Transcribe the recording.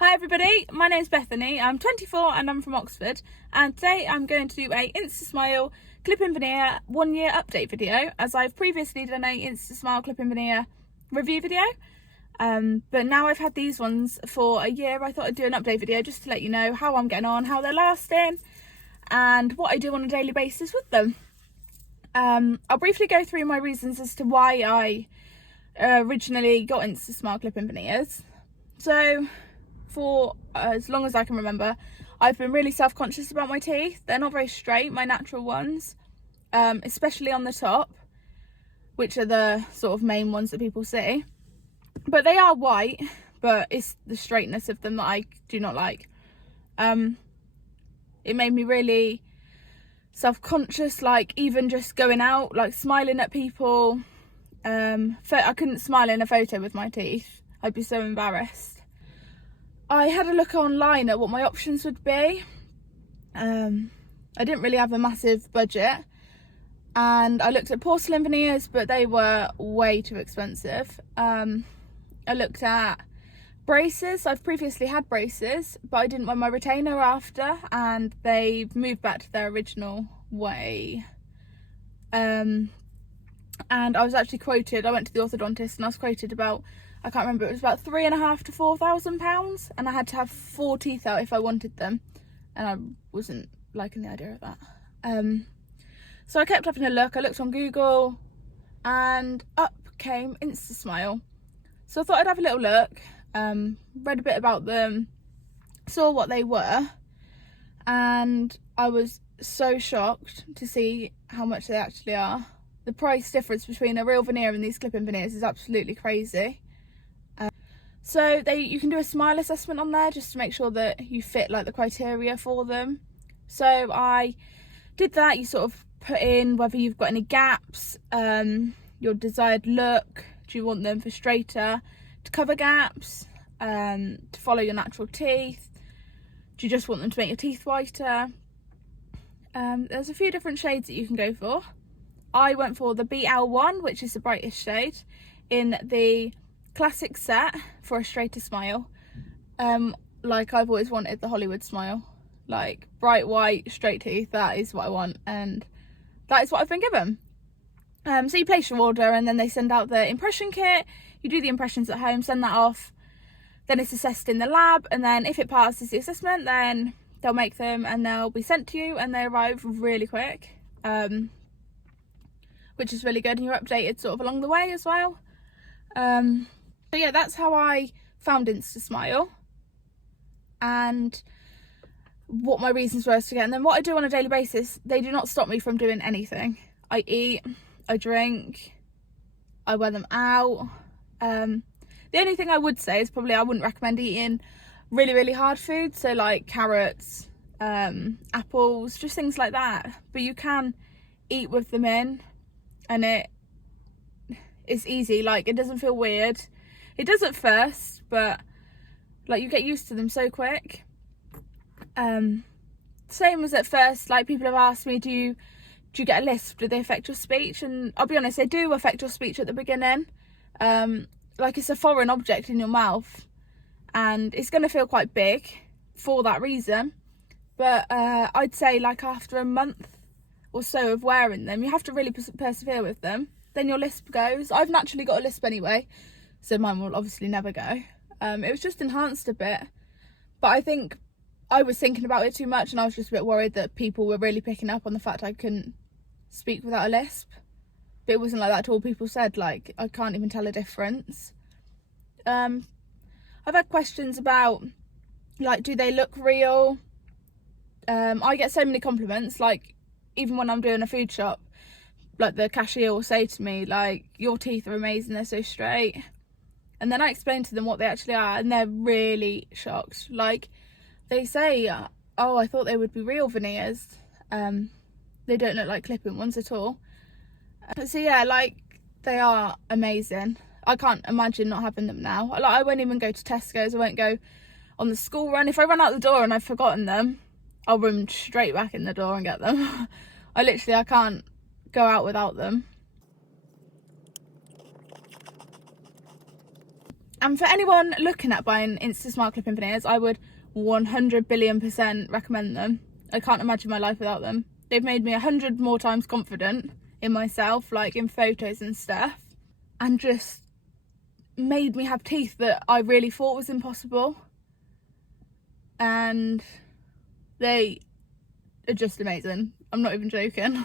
Hi everybody, my name's Bethany, I'm 24 and I'm from Oxford, and today I'm going to do a Instasmile clip-in veneer 1 year update video, as I've previously done a Instasmile clip-in veneer review video, but now I've had these ones for a year. I thought I'd do an update video just to let you know how I'm getting on, how they're lasting, and what I do on a daily basis with them. I'll briefly go through my reasons as to why I originally got Instasmile clip-in veneers. So, for as long as I can remember, I've been really self-conscious about my teeth. They're not very straight, my natural ones, especially on the top, which are the sort of main ones that people see. But they are white, but it's the straightness of them that I do not like. It made me really self-conscious, like even just going out, like smiling at people. I couldn't smile in a photo with my teeth. I'd be so embarrassed. I had a look online at what my options would be. I didn't really have a massive budget, and I looked at porcelain veneers, but they were way too expensive. I looked at braces. I've previously had braces, but I didn't want my retainer after, and they've moved back to their original way. And I was actually quoted, I went to the orthodontist and I was quoted about, I can't remember, it was about £3,500 to £4,000, and I had to have 4 teeth out if I wanted them, and I wasn't liking the idea of that. So I kept having a look. I looked on Google and up came Instasmile. So I thought I'd have a little look, read a bit about them, saw what they were, and I was so shocked to see how much they actually are. The price difference between a real veneer and these clip-in veneers is absolutely crazy. So you can do a smile assessment on there just to make sure that you fit like the criteria for them. So I did that. You sort of put in whether you've got any gaps, your desired look. Do you want them for straighter, to cover gaps, to follow your natural teeth? Do you just want them to make your teeth whiter? There's a few different shades that you can go for. I went for the BL1, which is the brightest shade, in the classic set for a straighter smile. Like I've always wanted the Hollywood smile, like bright white straight teeth. That is what I want, and that is what I've been given. So you place your order, and then they send out the impression kit. You do the impressions at home, send that off, then it's assessed in the lab, and then if it passes the assessment, then they'll make them and they'll be sent to you, and they arrive really quick, which is really good, and you're updated sort of along the way as well. So yeah, that's how I found Instasmile and what my reasons were to get. And then what I do on a daily basis, they do not stop me from doing anything. I eat, I drink, I wear them out. The only thing I would say is probably I wouldn't recommend eating really hard food, so like carrots, apples, just things like that. But you can eat with them in, and it's easy, like it doesn't feel weird. It does at first, but like you get used to them so quick. Same as at first, like people have asked me, do you get a lisp? Do they affect your speech? And I'll be honest, they do affect your speech at the beginning. Like it's a foreign object in your mouth, and it's going to feel quite big for that reason. But I'd say like after a month or so of wearing them, you have to really persevere with them, then your lisp goes. I've naturally got a lisp anyway, so mine will obviously never go. It was just enhanced a bit, but I think I was thinking about it too much, and I was just a bit worried that people were really picking up on the fact I couldn't speak without a lisp. But it wasn't like that at all. People said like I can't even tell a difference. I've had questions about like, do they look real? I get so many compliments, like even when I'm doing a food shop, like the cashier will say to me like, your teeth are amazing, they're so straight. And then I explain to them what they actually are, and they're really shocked. Like they say, oh, I thought they would be real veneers. They don't look like clip-in ones at all. So yeah, like they are amazing. I can't imagine not having them now. Like I won't even go to Tesco's. I won't go on the school run. If I run out the door and I've forgotten them, I'll run straight back in the door and get them. I can't go out without them. And for anyone looking at buying Instasmile clip-in veneers, I would 100 billion% recommend them. I can't imagine my life without them. They've made me 100 more times confident in myself, like in photos and stuff, and just made me have teeth that I really thought was impossible. And they are just amazing. I'm not even joking.